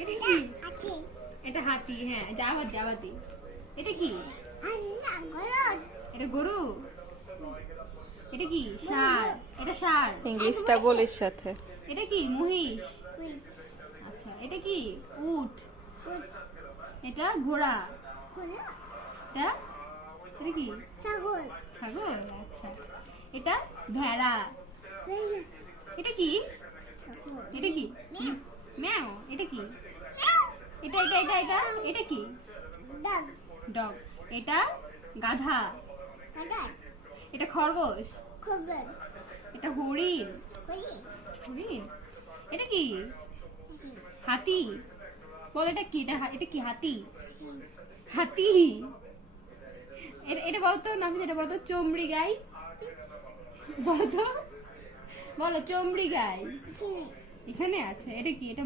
এটা কি? এটা হাতি। হ্যাঁ, যাবাতি। এটা কি? এটা গরু। এটা কি? ষাঁড়। এটা ষাঁড়। ইংলিশটা বলিস সাথে। এটা কি? মহিষ। আচ্ছা, এটা কি? উট। এটা ঘোড়া। এটা এটা কি? ছাগল। আচ্ছা, এটা ভেড়া। এটা কি? এটা কি? ম্যাও। এটা কি? এটা কি? ডগ। এটা গাধা। এটা খরগোশ। এটা হরিণ। এটা কি? হাতি। বল, এটা কি? এটা কি? হাতি। এটা বলতো নাম, যেটা বলতো চমড়ি গাই। বলতো, বলো চমড়ি গাই। এখানে আছে। এটা কি? এটা